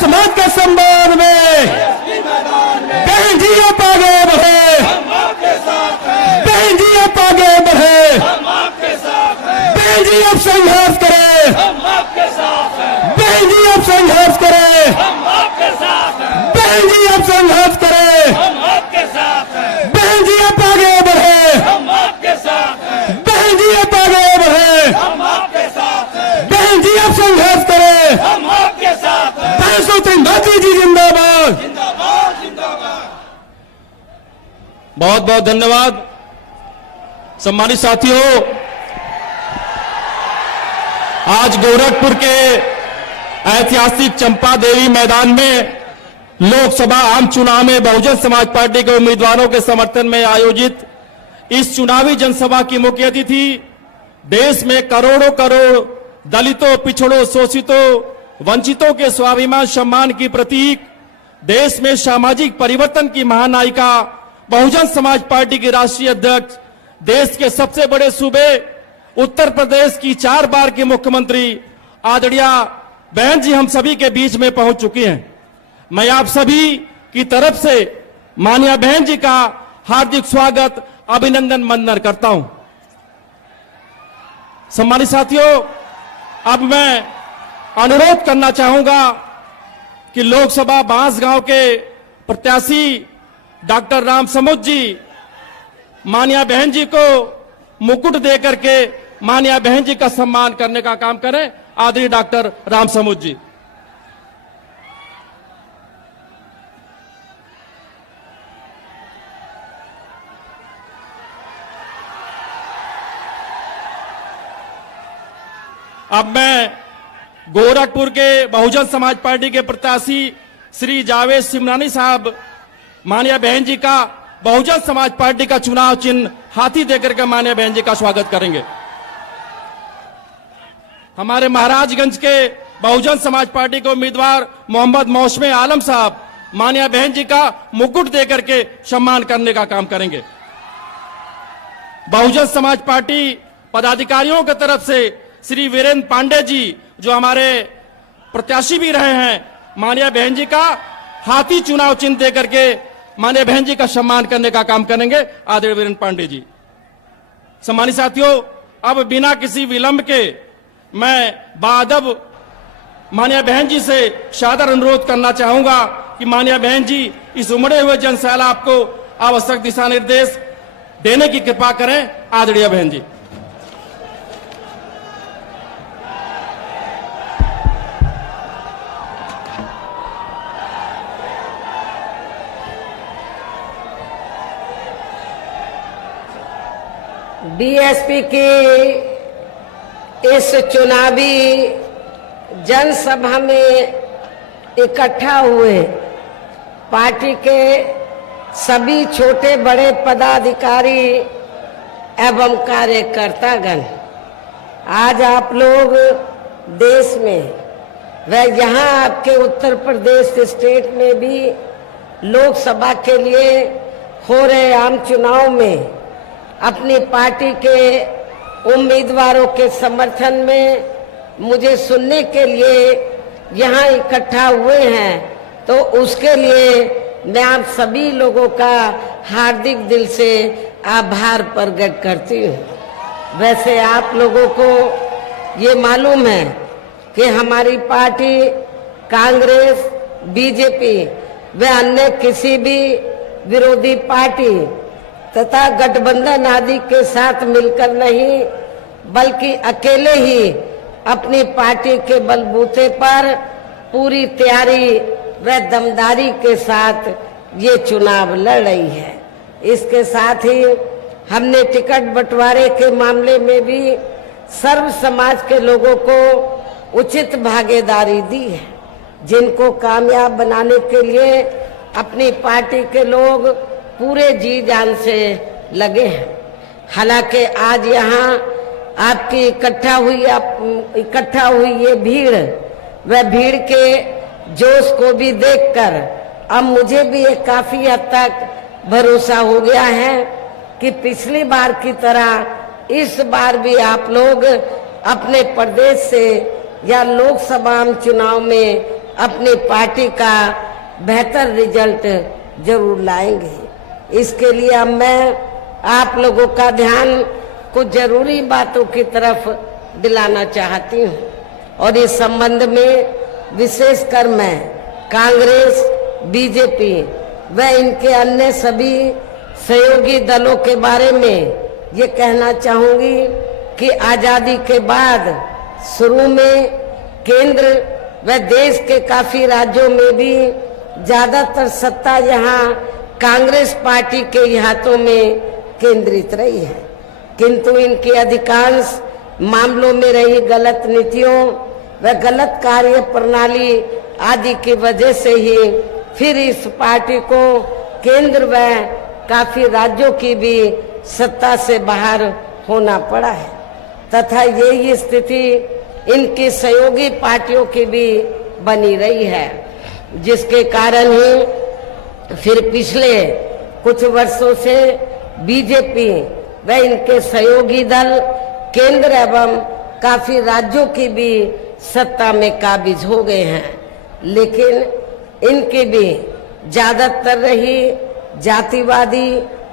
समाज के सम्मान में बहन जी आप आगे बढ़े, बहन जी आप आगे बढ़े, बहन जी आप संघर्ष करें, बहन जी आप संघर्ष करें, बहन जी आप संघर्ष करें, बहन जी आप आगे बढ़े, बहन जी आप आगे बढ़े, बहन जी आप संघर्ष करें, बहन सुत्री जी जिंदाबाद। बहुत बहुत धन्यवाद। सम्मानित साथियों, आज गोरखपुर के ऐतिहासिक चंपा देवी मैदान में लोकसभा आम चुनाव में बहुजन समाज पार्टी के उम्मीदवारों के समर्थन में आयोजित इस चुनावी जनसभा की मुख्य अतिथि देश में करोड़ों करोड़ दलितों, पिछड़ों, शोषितों, वंचितों के स्वाभिमान सम्मान की प्रतीक, देश में सामाजिक परिवर्तन की महानायिका, बहुजन समाज पार्टी की राष्ट्रीय अध्यक्ष, देश के सबसे बड़े सूबे उत्तर प्रदेश की 4 बार की मुख्यमंत्री आदरणीय बहन जी हम सभी के बीच में पहुंच चुकी हैं। मैं आप सभी की तरफ से माननीय बहन जी का हार्दिक स्वागत, अभिनंदन, वंदन करता हूं। सम्मानित साथियों, अब मैं अनुरोध करना चाहूंगा कि लोकसभा बांसगांव के प्रत्याशी डॉक्टर राम समुद्र जी माननीय बहन जी को मुकुट देकर के माननीय बहन जी का सम्मान करने का काम करें। आदरणीय डॉक्टर राम समुद्र जी। अब मैं गोरखपुर के बहुजन समाज पार्टी के प्रत्याशी श्री जावेद सिमरानी साहब माननीय बहन जी का बहुजन समाज पार्टी का चुनाव चिन्ह हाथी देकर के माननीय बहन जी का स्वागत करेंगे। हमारे महाराजगंज के बहुजन समाज पार्टी के उम्मीदवार मोहम्मद मौसम आलम साहब माननीय बहन जी का मुकुट देकर के सम्मान करने का काम करेंगे। बहुजन समाज पार्टी पदाधिकारियों की तरफ से श्री वीरेंद्र पांडे जी जो हमारे प्रत्याशी भी रहे हैं, माननीय बहन जी का हाथी चुनाव चिन्ह देकर के माननीय बहन जी का सम्मान करने का काम करेंगे। आदरणीय वीरेंद्र पांडे जी। सम्मानित साथियों, अब बिना किसी विलंब के मैं बाअदब माननीय बहन जी से सादर अनुरोध करना चाहूंगा कि माननीय बहन जी इस उमड़े हुए जनसैलाब को आवश्यक दिशा निर्देश देने की कृपा करें। आदरणीय बहन जी। बीएसपी की इस चुनावी जनसभा में इकट्ठा हुए पार्टी के सभी छोटे बड़े पदाधिकारी एवं कार्यकर्तागण, आज आप लोग देश में व यहाँ आपके उत्तर प्रदेश स्टेट में भी लोकसभा के लिए हो रहे आम चुनाव में अपनी पार्टी के उम्मीदवारों के समर्थन में मुझे सुनने के लिए यहाँ इकट्ठा हुए हैं, तो उसके लिए मैं आप सभी लोगों का हार्दिक दिल से आभार प्रकट करती हूँ। वैसे आप लोगों को ये मालूम है कि हमारी पार्टी कांग्रेस, बीजेपी व अन्य किसी भी विरोधी पार्टी तथा गठबंधन आदि के साथ मिलकर नहीं, बल्कि अकेले ही अपनी पार्टी के बलबूते पर पूरी तैयारी व दमदारी के साथ ये चुनाव लड़ रही है। इसके साथ ही हमने टिकट बंटवारे के मामले में भी सर्व समाज के लोगों को उचित भागीदारी दी है, जिनको कामयाब बनाने के लिए अपनी पार्टी के लोग पूरे जी जान से लगे हैं। हालांकि आज यहाँ आपकी इकट्ठा हुई ये भीड़, वह भीड़ के जोश को भी देखकर अब मुझे भी एक काफी हद तक भरोसा हो गया है कि पिछली बार की तरह इस बार भी आप लोग अपने प्रदेश से या लोकसभा चुनाव में अपनी पार्टी का बेहतर रिजल्ट जरूर लाएंगे। इसके लिए अब मैं आप लोगों का ध्यान कुछ जरूरी बातों की तरफ दिलाना चाहती हूँ और इस संबंध में विशेषकर मैं कांग्रेस, बीजेपी व इनके अन्य सभी सहयोगी दलों के बारे में ये कहना चाहूंगी कि आजादी के बाद शुरू में केंद्र व देश के काफी राज्यों में भी ज्यादातर सत्ता यहाँ कांग्रेस पार्टी के हाथों में केंद्रित रही है, किंतु इनकी अधिकांश मामलों में रही गलत नीतियों व गलत कार्य प्रणाली आदि की वजह से ही फिर इस पार्टी को केंद्र व काफी राज्यों की भी सत्ता से बाहर होना पड़ा है तथा यही स्थिति इनकी सहयोगी पार्टियों की भी बनी रही है, जिसके कारण ही फिर पिछले कुछ वर्षों से बीजेपी व इनके सहयोगी दल केंद्र एवं काफी राज्यों की भी सत्ता में काबिज हो गए हैं, लेकिन इनकी भी ज्यादातर रही जातिवादी,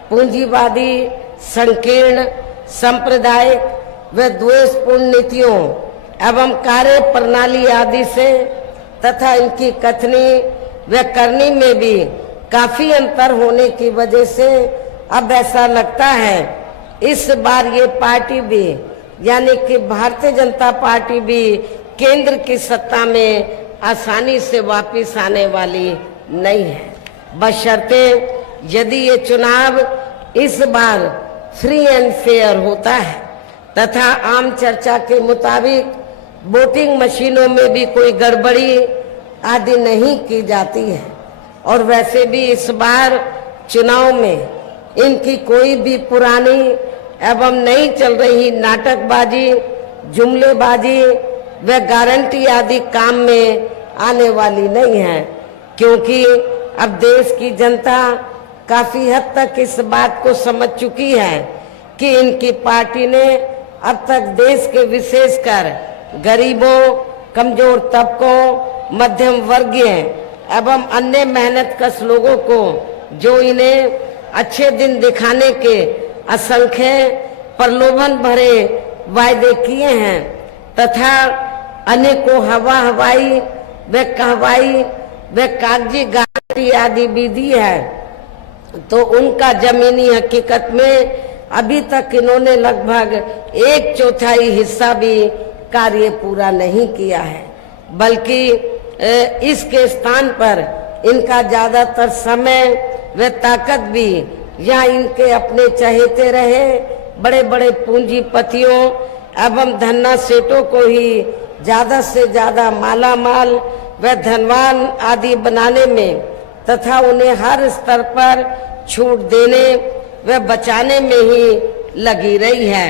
पूंजीवादी, संकीर्ण, सांप्रदायिक व द्वेषपूर्ण नीतियों एवं कार्य प्रणाली आदि से तथा इनकी कथनी व करनी में भी काफी अंतर होने की वजह से अब ऐसा लगता है इस बार ये पार्टी भी यानी कि भारतीय जनता पार्टी भी केंद्र की सत्ता में आसानी से वापस आने वाली नहीं है, बशर्ते यदि ये चुनाव इस बार फ्री एंड फेयर होता है तथा आम चर्चा के मुताबिक वोटिंग मशीनों में भी कोई गड़बड़ी आदि नहीं की जाती है और वैसे भी इस बार चुनाव में इनकी कोई भी पुरानी एवं नई चल रही नाटकबाजी, जुमलेबाजी व गारंटी आदि काम में आने वाली नहीं है, क्योंकि अब देश की जनता काफी हद तक इस बात को समझ चुकी है कि इनकी पार्टी ने अब तक देश के विशेषकर गरीबों, कमजोर तबकों, मध्यम वर्गीय एवं अन्य मेहनतकश लोगों को जो इन्हें अच्छे दिन दिखाने के असंख्य प्रलोभन भरे वायदे किए हैं तथा अनेकों हवाई व कहवाई व कागजी गारंटी आदि भी दी है, तो उनका जमीनी हकीकत में अभी तक इन्होंने लगभग 1/4 हिस्सा भी कार्य पूरा नहीं किया है, बल्कि इसके स्थान पर इनका ज्यादातर समय व ताकत भी या इनके अपने चहेते रहे बड़े बड़े पूंजीपतियों एवं धन्ना सेठों को ही ज्यादा से ज्यादा माला माल व धनवान आदि बनाने में तथा उन्हें हर स्तर पर छूट देने व बचाने में ही लगी रही है,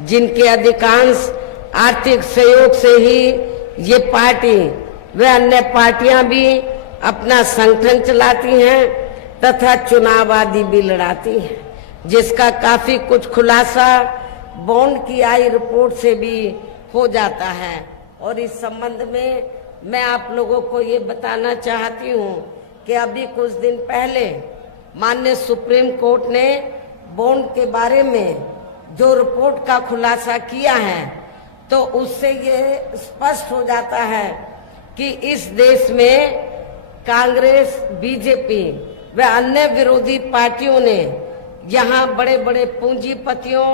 जिनके अधिकांश आर्थिक सहयोग से ही ये पार्टी व अन्य पार्टियां भी अपना संगठन चलाती हैं तथा चुनाव आदि भी लड़ाती हैं, जिसका काफी कुछ खुलासा बॉन्ड की आई रिपोर्ट से भी हो जाता है। और इस संबंध में मैं आप लोगों को ये बताना चाहती हूँ कि अभी कुछ दिन पहले माननीय सुप्रीम कोर्ट ने बॉन्ड के बारे में जो रिपोर्ट का खुलासा किया है, तो उससे ये स्पष्ट हो जाता है कि इस देश में कांग्रेस, बीजेपी व अन्य विरोधी पार्टियों ने यहाँ बड़े बड़े पूंजीपतियों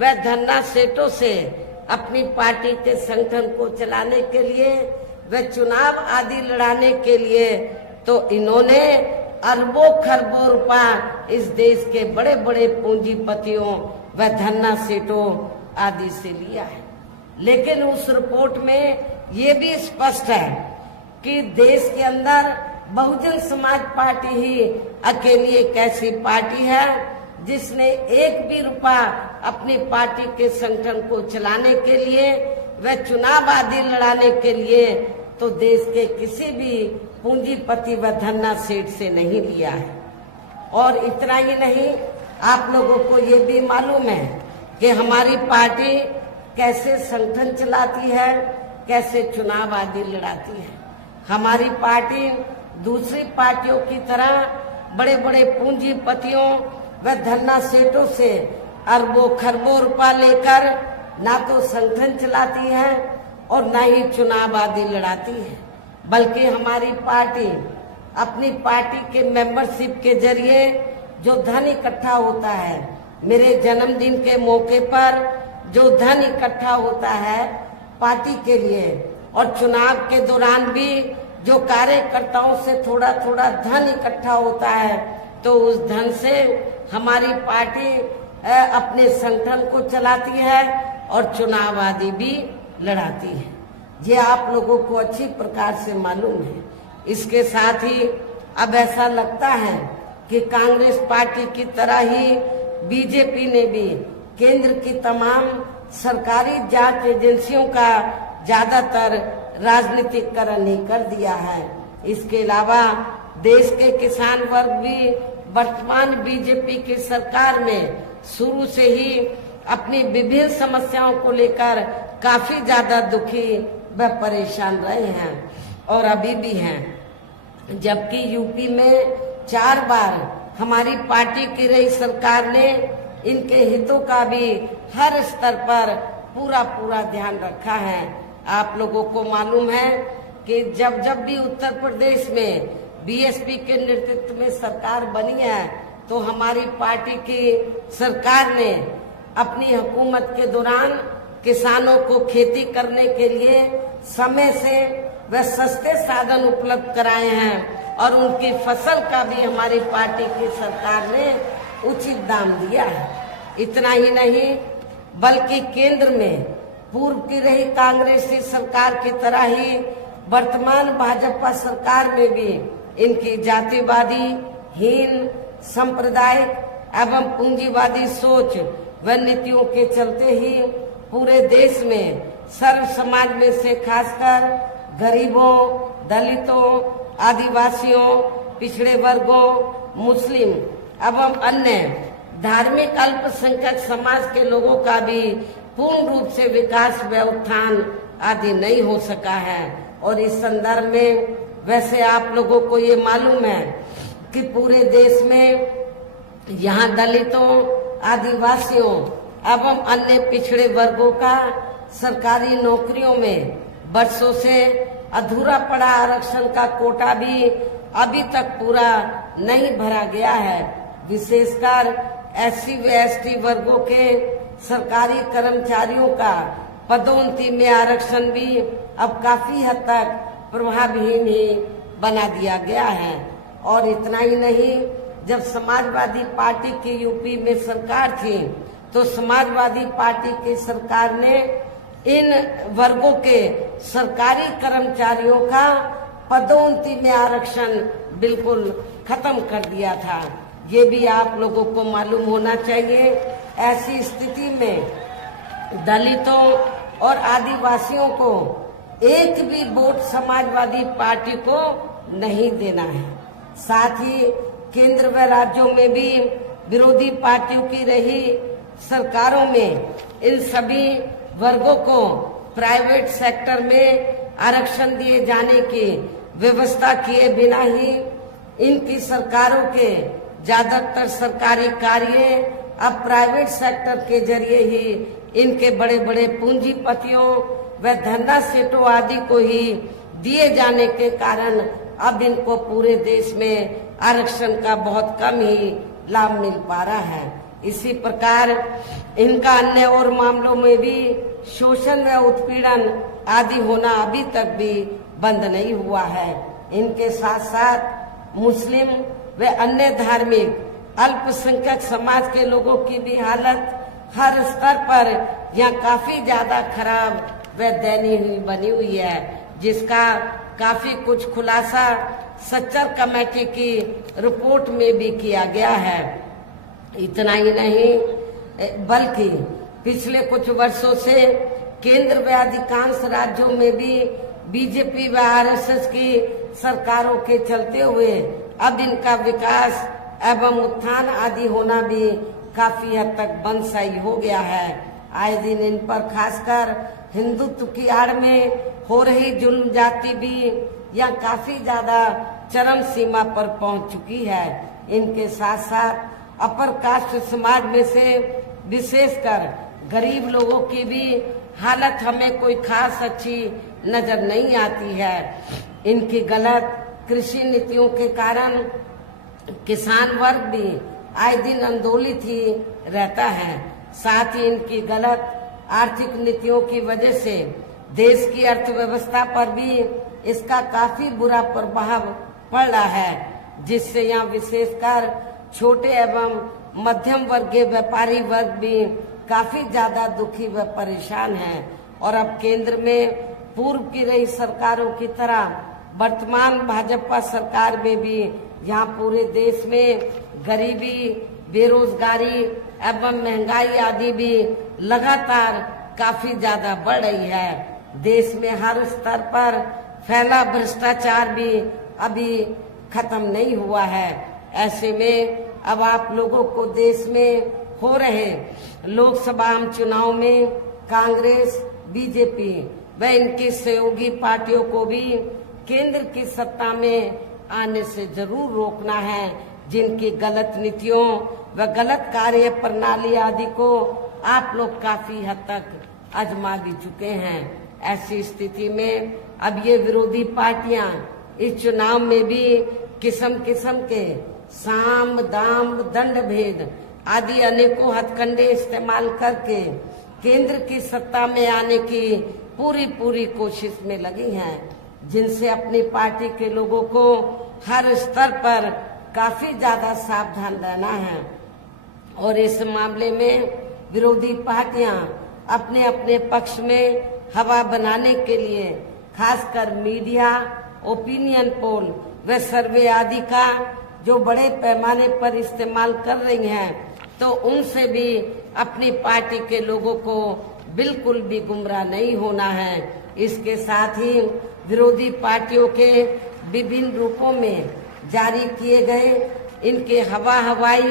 व धन्ना सेठों से अपनी पार्टी के संगठन को चलाने के लिए व चुनाव आदि लड़ाने के लिए तो इन्होंने अरबों खरबों रुपया इस देश के बड़े बड़े पूंजीपतियों व धन्ना सेठों आदि से लिया है। लेकिन उस रिपोर्ट में ये भी स्पष्ट है कि देश के अंदर बहुजन समाज पार्टी ही अकेली एक ऐसी पार्टी है जिसने एक भी रुपया अपनी पार्टी के संगठन को चलाने के लिए व चुनाव आदि लड़ाने के लिए तो देश के किसी भी पूंजीपति व धन्ना सेठ से नहीं लिया है। और इतना ही नहीं, आप लोगों को ये भी मालूम है कि हमारी पार्टी कैसे संगठन चलाती है, कैसे चुनाव आदि लड़ाती है। हमारी पार्टी दूसरी पार्टियों की तरह बड़े बड़े पूंजीपतियों व धन्ना सेठों से अरबों खरबों रुपया लेकर ना तो संगठन चलाती है और ना ही चुनाव आदि लड़ाती है, बल्कि हमारी पार्टी अपनी पार्टी के मेंबरशिप के जरिए जो धन इकट्ठा होता है, मेरे जन्मदिन के मौके पर जो धन इकट्ठा होता है पार्टी के लिए, और चुनाव के दौरान भी जो कार्यकर्ताओं से थोड़ा थोड़ा धन इकट्ठा होता है, तो उस धन से हमारी पार्टी अपने संगठन को चलाती है और चुनाव आदि भी लड़ाती है। ये आप लोगों को अच्छी प्रकार से मालूम है। इसके साथ ही अब ऐसा लगता है कि कांग्रेस पार्टी की तरह ही बीजेपी ने भी केंद्र की तमाम सरकारी जांच एजेंसियों का ज्यादातर राजनीतिकरण ही कर दिया है। इसके अलावा देश के किसान वर्ग भी वर्तमान बीजेपी की सरकार में शुरू से ही अपनी विभिन्न समस्याओं को लेकर काफी ज्यादा दुखी व परेशान रहे हैं और अभी भी हैं। जबकि यूपी में 4 बार हमारी पार्टी की रही सरकार ने इनके हितों का भी हर स्तर पर पूरा ध्यान रखा है। आप लोगों को मालूम है कि जब जब भी उत्तर प्रदेश में बीएसपी के नेतृत्व में सरकार बनी है, तो हमारी पार्टी की सरकार ने अपनी हुकूमत के दौरान किसानों को खेती करने के लिए समय से व सस्ते साधन उपलब्ध कराए हैं और उनकी फसल का भी हमारी पार्टी की सरकार ने उचित दाम दिया है। इतना ही नहीं, बल्कि केंद्र में पूर्व की रही कांग्रेसी सरकार की तरह ही वर्तमान भाजपा सरकार में भी इनकी जातिवादी, हीन, सांप्रदायिक एवं पूंजीवादी सोच व नीतियों के चलते ही पूरे देश में सर्व समाज में से खासकर गरीबों, दलितों, आदिवासियों, पिछड़े वर्गों, मुस्लिम एवं अन्य धार्मिक अल्पसंख्यक समाज के लोगों का भी पूर्ण रूप से विकास व उत्थान आदि नहीं हो सका है। और इस संदर्भ में वैसे आप लोगों को ये मालूम है कि पूरे देश में यहाँ दलितों, आदिवासियों एवं अन्य पिछड़े वर्गों का सरकारी नौकरियों में वर्षों से अधूरा पड़ा आरक्षण का कोटा भी अभी तक पूरा नहीं भरा गया है। विशेषकर एससी व एसटी वर्गों के सरकारी कर्मचारियों का पदोन्नति में आरक्षण भी अब काफी हद तक प्रभावहीन ही बना दिया गया है। और इतना ही नहीं, जब समाजवादी पार्टी की यूपी में सरकार थी, तो समाजवादी पार्टी की सरकार ने इन वर्गों के सरकारी कर्मचारियों का पदोन्नति में आरक्षण बिल्कुल खत्म कर दिया था। ये भी आप लोगों को मालूम होना चाहिए। ऐसी स्थिति में दलितों और आदिवासियों को एक भी वोट समाजवादी पार्टी को नहीं देना है। साथ ही केंद्र व राज्यों में भी विरोधी पार्टियों की रही सरकारों में इन सभी वर्गों को प्राइवेट सेक्टर में आरक्षण दिए जाने की व्यवस्था किए बिना ही इनकी सरकारों के ज्यादातर सरकारी कार्य अब प्राइवेट सेक्टर के जरिए ही इनके बड़े बड़े पूंजीपतियों व धंधा सेठों आदि को ही दिए जाने के कारण अब इनको पूरे देश में आरक्षण का बहुत कम ही लाभ मिल पा रहा है। इसी प्रकार इनका अन्य और मामलों में भी शोषण व उत्पीड़न आदि होना अभी तक भी बंद नहीं हुआ है। इनके साथ साथ मुस्लिम व अन्य धार्मिक अल्पसंख्यक समाज के लोगों की भी हालत हर स्तर पर यहाँ काफी ज्यादा खराब व दयनीय बनी हुई है, जिसका काफी कुछ खुलासा सच्चर कमेटी की रिपोर्ट में भी किया गया है। इतना ही नहीं, बल्कि पिछले कुछ वर्षों से केंद्र व अधिकांश राज्यों में भी बीजेपी व आरएसएस की सरकारों के चलते हुए अब इनका विकास एवं उत्थान आदि होना भी काफी हद तक बंदशाही हो गया है। आए दिन इन पर खासकर हिंदुत्व की आड़ में हो रही जुल्म जाति भी यह काफी ज्यादा चरम सीमा पर पहुंच चुकी है। इनके साथ साथ अपर कास्ट समाज में से विशेषकर गरीब लोगों की भी हालत हमें कोई खास अच्छी नजर नहीं आती है। इनकी गलत कृषि नीतियों के कारण किसान वर्ग भी आए दिन आंदोलित ही रहता है। साथ ही इनकी गलत आर्थिक नीतियों की वजह से देश की अर्थव्यवस्था पर भी इसका काफी बुरा प्रभाव पड़ रहा है, जिससे यहाँ विशेषकर छोटे एवं मध्यम वर्गीय व्यापारी वर्ग भी काफी ज्यादा दुखी व परेशान हैं। और अब केंद्र में पूर्व की रही सरकारों की तरह वर्तमान भाजपा सरकार में भी यहाँ पूरे देश में गरीबी, बेरोजगारी एवं महंगाई आदि भी लगातार काफी ज्यादा बढ़ रही है। देश में हर स्तर पर फैला भ्रष्टाचार भी अभी खत्म नहीं हुआ है। ऐसे में अब आप लोगों को देश में हो रहे लोकसभा आम चुनाव में कांग्रेस, बीजेपी व इनकी सहयोगी पार्टियों को भी केंद्र की सत्ता में आने से जरूर रोकना है, जिनकी गलत नीतियों व गलत कार्य प्रणाली आदि को आप लोग काफी हद तक आजमा भी चुके हैं। ऐसी स्थिति में अब ये विरोधी पार्टियां इस चुनाव में भी किस्म किस्म के साम, दाम, दंड भेद आदि अनेकों हथकंडे इस्तेमाल करके केंद्र की सत्ता में आने की पूरी कोशिश में लगी हैं, जिनसे अपनी पार्टी के लोगों को हर स्तर पर काफी ज्यादा सावधान रहना है। और इस मामले में विरोधी पार्टियां अपने अपने पक्ष में हवा बनाने के लिए खासकर मीडिया, ओपिनियन पोल व सर्वे आदि का जो बड़े पैमाने पर इस्तेमाल कर रही हैं, तो उनसे भी अपनी पार्टी के लोगों को बिल्कुल भी गुमराह नहीं होना है। इसके साथ ही विरोधी पार्टियों के विभिन्न रूपों में जारी किए गए इनके हवाई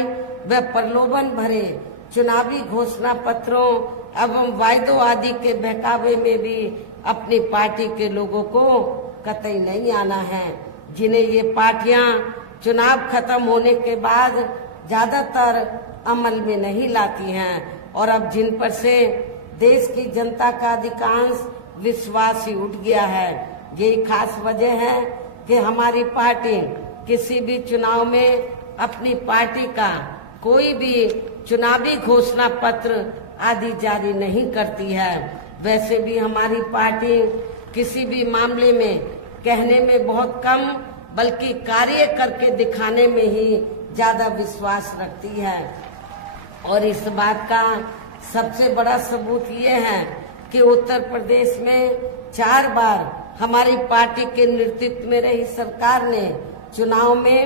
व प्रलोभन भरे चुनावी घोषणा पत्रों एवं वायदों आदि के बहकावे में भी अपनी पार्टी के लोगों को कतई नहीं आना है, जिन्हें ये पार्टियां चुनाव खत्म होने के बाद ज्यादातर अमल में नहीं लाती हैं। और अब जिन पर से देश की जनता का अधिकांश विश्वास ही उठ गया है। यही खास वजह है कि हमारी पार्टी किसी भी चुनाव में अपनी पार्टी का कोई भी चुनावी घोषणा पत्र आदि जारी नहीं करती है। वैसे भी हमारी पार्टी किसी भी मामले में कहने में बहुत कम बल्कि कार्य करके दिखाने में ही ज्यादा विश्वास रखती है। और इस बात का सबसे बड़ा सबूत ये है कि उत्तर प्रदेश में 4 बार हमारी पार्टी के नेतृत्व में रही सरकार ने चुनाव में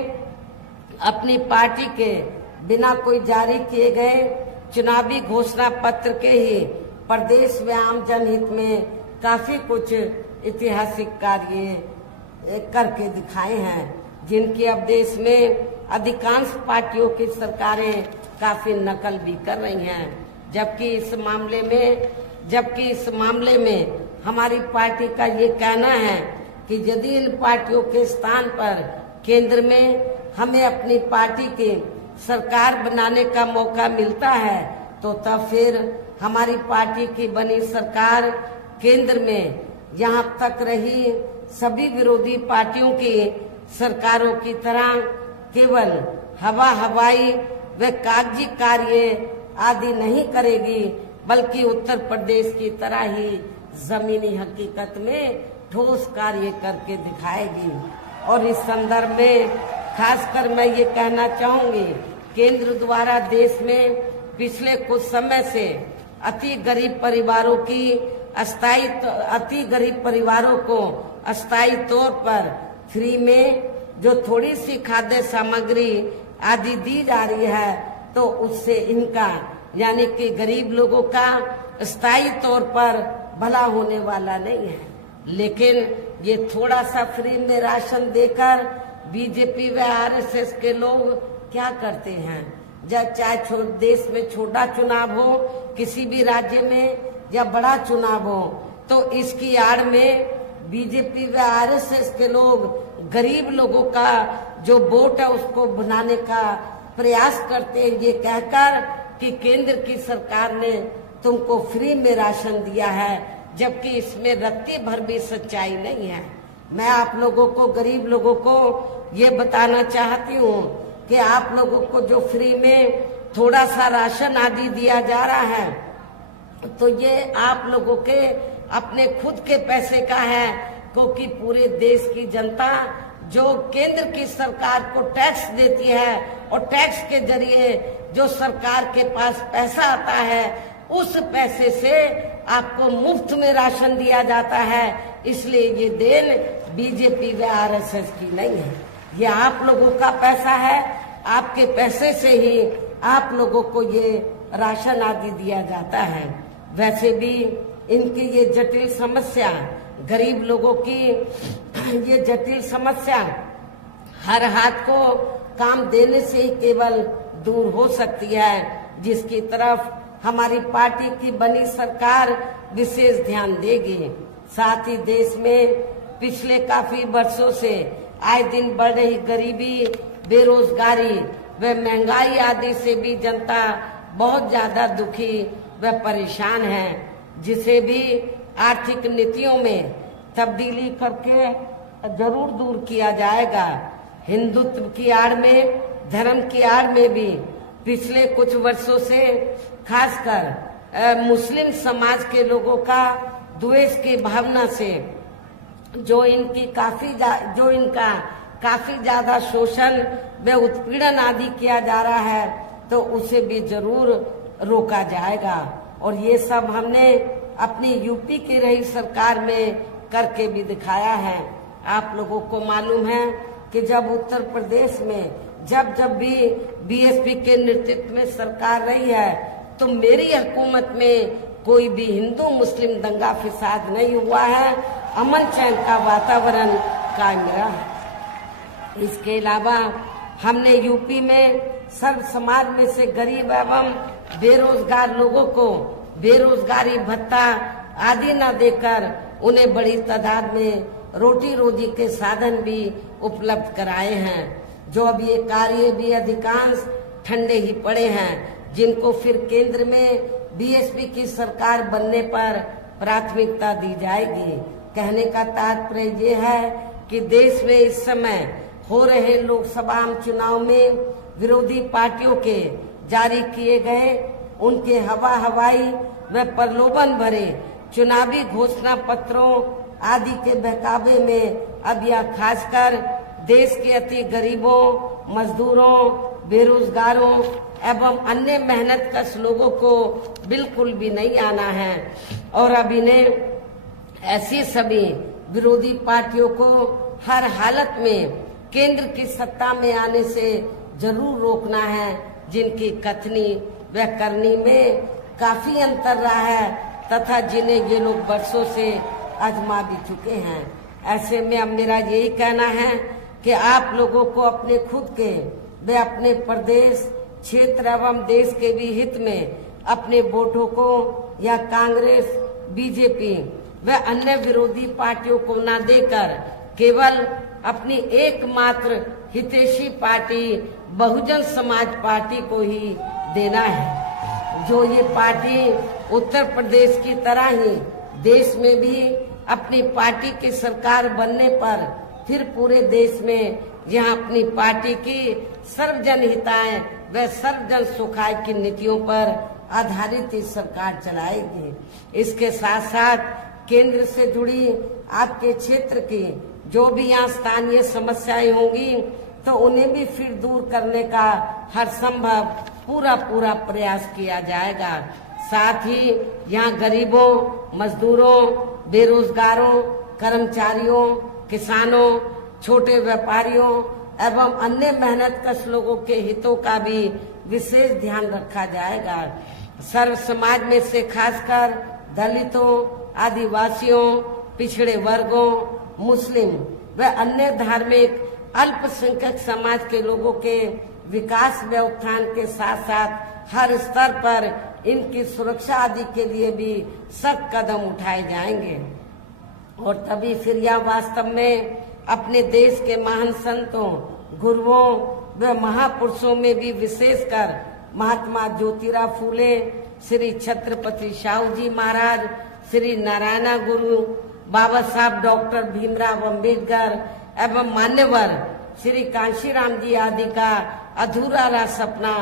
अपनी पार्टी के बिना कोई जारी किए गए चुनावी घोषणा पत्र के ही प्रदेश व आम जनहित में काफी कुछ ऐतिहासिक कार्य करके दिखाए हैं, जिनकी अब देश में अधिकांश पार्टियों की सरकारें काफी नकल भी कर रही हैं। जबकि इस मामले में हमारी पार्टी का ये कहना है कि यदि इन पार्टियों के स्थान पर केंद्र में हमें अपनी पार्टी की सरकार बनाने का मौका मिलता है, तो तब फिर हमारी पार्टी की बनी सरकार केंद्र में यहाँ तक रही सभी विरोधी पार्टियों की सरकारों की तरह केवल हवाई व कागजी कार्य आदि नहीं करेगी, बल्कि उत्तर प्रदेश की तरह ही जमीनी हकीकत में ठोस कार्य करके दिखाएगी। और इस संदर्भ में खासकर मैं ये कहना चाहूंगी, केंद्र द्वारा देश में पिछले कुछ समय से अति गरीब परिवारों को अस्थायी तौर पर फ्री में जो थोड़ी सी खाद्य सामग्री आदि दी जा रही है, तो उससे इनका यानी कि गरीब लोगों का स्थायी तौर पर भला होने वाला नहीं है। लेकिन ये थोड़ा सा फ्री में राशन देकर बीजेपी व आरएसएस के लोग क्या करते हैं, जब चाहे देश में छोटा चुनाव हो, किसी भी राज्य में या बड़ा चुनाव हो, तो इसकी आड़ में बीजेपी व आरएसएस के लोग गरीब लोगों का जो वोट है उसको बनाने का प्रयास करते हैं, ये कहकर कि केंद्र की सरकार ने तुमको फ्री में राशन दिया है, जबकि इसमें रत्ती भर भी सच्चाई नहीं है। मैं आप लोगों को, गरीब लोगों को ये बताना चाहती हूँ कि आप लोगों को जो फ्री में थोड़ा सा राशन आदि दिया जा रहा है, तो ये आप लोगों के अपने खुद के पैसे का है, क्योंकि पूरे देश की जनता जो केंद्र की सरकार को टैक्स देती है और टैक्स के जरिए जो सरकार के पास पैसा आता है, उस पैसे से आपको मुफ्त में राशन दिया जाता है। इसलिए ये देन बीजेपी व आरएसएस की नहीं है, ये आप लोगों का पैसा है। आपके पैसे से ही आप लोगों को ये राशन आदि दिया जाता है। वैसे भी इनकी ये जटिल समस्या, गरीब लोगों की ये जटिल समस्या हर हाथ को काम देने से ही केवल दूर हो सकती है, जिसकी तरफ हमारी पार्टी की बनी सरकार विशेष ध्यान देगी। साथ ही देश में पिछले काफी वर्षों से आए दिन बढ़ रही गरीबी, बेरोजगारी व महंगाई आदि से भी जनता बहुत ज्यादा दुखी व परेशान है, जिसे भी आर्थिक नीतियों में तब्दीली करके जरूर दूर किया जाएगा। हिंदुत्व की आड़ में, धर्म की आड़ में भी पिछले कुछ वर्षों से खासकर मुस्लिम समाज के लोगों का द्वेष की भावना से जो इनका काफी ज्यादा शोषण व उत्पीड़न आदि किया जा रहा है, तो उसे भी जरूर रोका जाएगा। और ये सब हमने अपनी यूपी की रही सरकार में करके भी दिखाया है। आप लोगों को मालूम है कि जब उत्तर प्रदेश में जब भी बीएसपी के नेतृत्व में सरकार रही है, तो मेरी हुकूमत में कोई भी हिंदू मुस्लिम दंगा फिसाद नहीं हुआ है, अमन चैन का वातावरण कायम रहा है। इसके अलावा हमने यूपी में सर्व समाज में से गरीब एवं बेरोजगार लोगों को बेरोजगारी भत्ता आदि न देकर उन्हें बड़ी तादाद में रोटी रोजी के साधन भी उपलब्ध कराए हैं। जो अब ये कार्य भी अधिकांश ठंडे ही पड़े हैं, जिनको फिर केंद्र में बीएसपी की सरकार बनने पर प्राथमिकता दी जाएगी। कहने का तात्पर्य ये है कि देश में इस समय हो रहे लोकसभा चुनाव में विरोधी पार्टियों के जारी किए गए उनके हवाई व प्रलोभन भरे चुनावी घोषणा पत्रों आदि के बहकावे में अब यह खासकर देश के अति गरीबों, मजदूरों, बेरोजगारों एवं अन्य मेहनतकश लोगों को बिल्कुल भी नहीं आना है। और अब इन्हें ऐसी सभी विरोधी पार्टियों को हर हालत में केंद्र की सत्ता में आने से जरूर रोकना है, जिनकी कथनी व करनी में काफी अंतर रहा है तथा जिन्हें ये लोग वर्षों से आजमा भी चुके हैं। ऐसे में अब मेरा यही कहना है कि आप लोगों को अपने खुद के व अपने प्रदेश, क्षेत्र एवं देश के भी हित में अपने वोटों को या कांग्रेस, बीजेपी व अन्य विरोधी पार्टियों को न देकर केवल अपनी एकमात्र हितैषी पार्टी बहुजन समाज पार्टी को ही देना है। जो ये पार्टी उत्तर प्रदेश की तरह ही देश में भी अपनी पार्टी की सरकार बनने पर फिर पूरे देश में यहाँ अपनी पार्टी की सर्वजन हिताय व सर्वजन सुखाय की नीतियों पर आधारित ही सरकार चलाएगी। इसके साथ साथ केंद्र से जुड़ी आपके क्षेत्र की जो भी यहाँ स्थानीय समस्याएं होंगी, तो उन्हें भी फिर दूर करने का हर संभव पूरा प्रयास किया जाएगा। साथ ही यहाँ गरीबों, मजदूरों, बेरोजगारों, कर्मचारियों, किसानों, छोटे व्यापारियों एवं अन्य मेहनतकश लोगों के हितों का भी विशेष ध्यान रखा जाएगा। सर्व समाज में से खासकर दलितों, आदिवासियों, पिछड़े वर्गों, मुस्लिम व अन्य धार्मिक अल्पसंख्यक समाज के लोगों के विकास व उत्थान के साथ साथ हर स्तर पर इनकी सुरक्षा आदि के लिए भी सख्त कदम उठाए जाएंगे। और तभी फिर यह वास्तव में अपने देश के महान संतों, गुरुओं व महापुरुषों में भी विशेषकर महात्मा ज्योतिराव फूले, श्री छत्रपति शाहू जी महाराज, श्री नारायण गुरु, बाबा साहब डॉक्टर भीमराव अंबेडकर एवं मान्यवर श्री कांशीराम जी आदि का अधूरा रहा सपना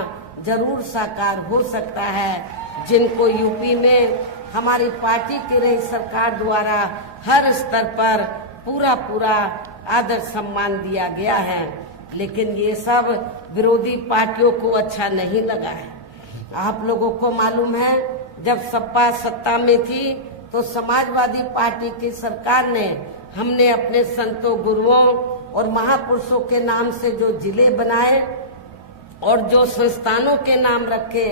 जरूर साकार हो सकता है, जिनको यूपी में हमारी पार्टी की रही सरकार द्वारा हर स्तर पर पूरा आदर सम्मान दिया गया है। लेकिन ये सब विरोधी पार्टियों को अच्छा नहीं लगा है। आप लोगों को मालूम है, जब सपा सत्ता में थी तो समाजवादी पार्टी की सरकार ने हमने अपने संतों, गुरुओं और महापुरुषों के नाम से जो जिले बनाए और जो संस्थानों के नाम रखे,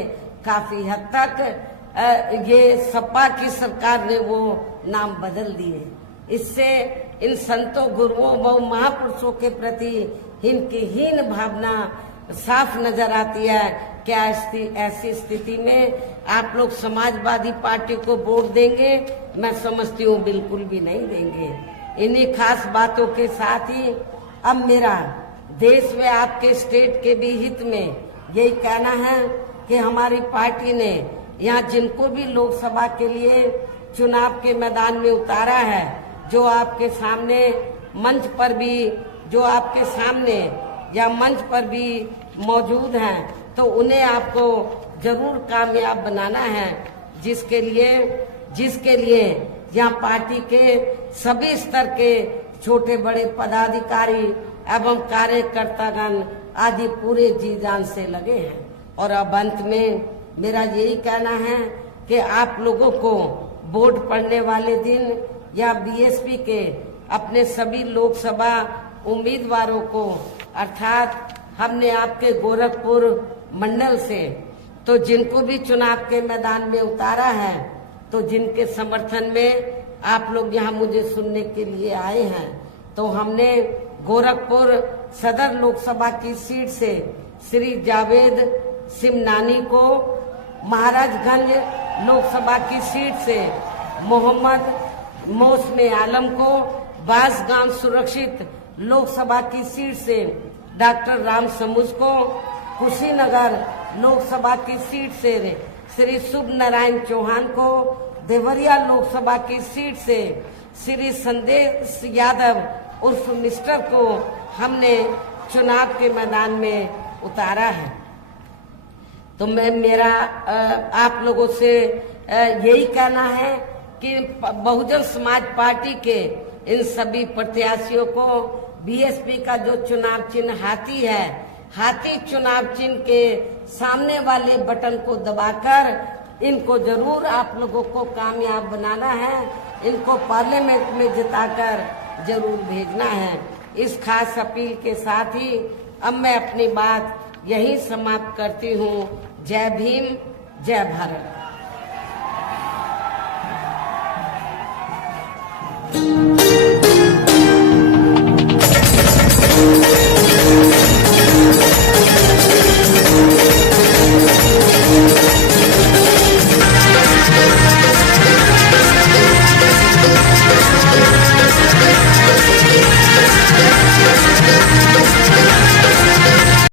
काफी हद तक ये सपा की सरकार ने वो नाम बदल दिए। इससे इन संतों, गुरुओं व महापुरुषों के प्रति इनकी हीन भावना साफ नजर आती है। क्या ऐसी स्थिति में आप लोग समाजवादी पार्टी को वोट देंगे? मैं समझती हूँ बिल्कुल भी नहीं देंगे। इन्हीं खास बातों के साथ ही अब मेरा देश में आपके स्टेट के भी हित में यही कहना है कि हमारी पार्टी ने यहाँ जिनको भी लोकसभा के लिए चुनाव के मैदान में उतारा है, जो आपके सामने मंच पर भी, जो आपके सामने या मंच पर भी मौजूद हैं, तो उन्हें आपको जरूर कामयाब बनाना है, जिसके लिए यहाँ पार्टी के सभी स्तर के छोटे बड़े पदाधिकारी एवं कार्यकर्तागण आदि पूरे जी जान से लगे हैं। और अब अंत में मेरा यही कहना है कि आप लोगों को वोट पड़ने वाले दिन या बीएसपी के अपने सभी लोकसभा उम्मीदवारों को, अर्थात हमने आपके गोरखपुर मंडल से तो जिनको भी चुनाव के मैदान में उतारा है, तो जिनके समर्थन में आप लोग यहाँ मुझे सुनने के लिए आए हैं, तो हमने गोरखपुर सदर लोकसभा की सीट से श्री जावेद सिमनानी को, महाराजगंज लोकसभा की सीट से मोहम्मद मौसम आलम को, बांसगांव सुरक्षित लोकसभा की सीट से डॉक्टर राम समुज को, कुशीनगर लोकसभा की सीट से श्री शुभ नारायण चौहान को, देवरिया लोकसभा की सीट से श्री संदेश यादव उर्फ मिस्टर को हमने चुनाव के मैदान में उतारा है। तो मेरा आप लोगों से यही कहना है कि बहुजन समाज पार्टी के इन सभी प्रत्याशियों को बीएसपी का जो चुनाव चिन्ह हाथी है, हाथी चुनाव चिन्ह के सामने वाले बटन को दबाकर इनको जरूर आप लोगों को कामयाब बनाना है, इनको पार्लियामेंट में जिताकर जरूर भेजना है। इस खास अपील के साथ ही अब मैं अपनी बात यही समाप्त करती हूँ। जय भीम, जय भारत।